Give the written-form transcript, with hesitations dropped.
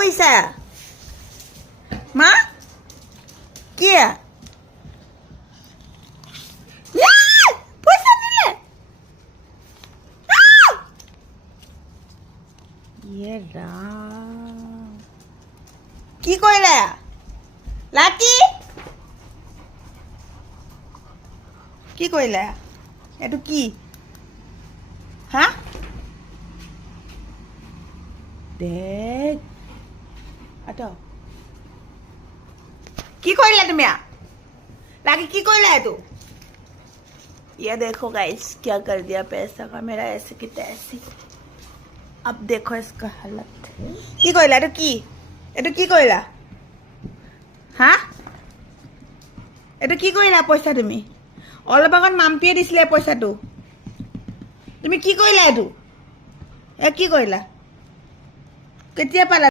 কৰিছা মা কি পইচা নিলে কি কৰিলে লাকি কি কৰিলে এইটো কি হা দেখ আটো কি কৰিলে তুমি लागी की कोई लाया तू ये देखो गाइस क्या कर दिया पैसा का मेरा ऐसे की तैसे अब देखो इसका हालत की कोई ला तो की कोई ला हाँ की कोई ला पैसा तुम्हें অলপ আগত মাম্পিয়ে দিছিলে পইচাটো তুমি কি কৰিলা এইটো কি কৰিলা কেতিয়া পালা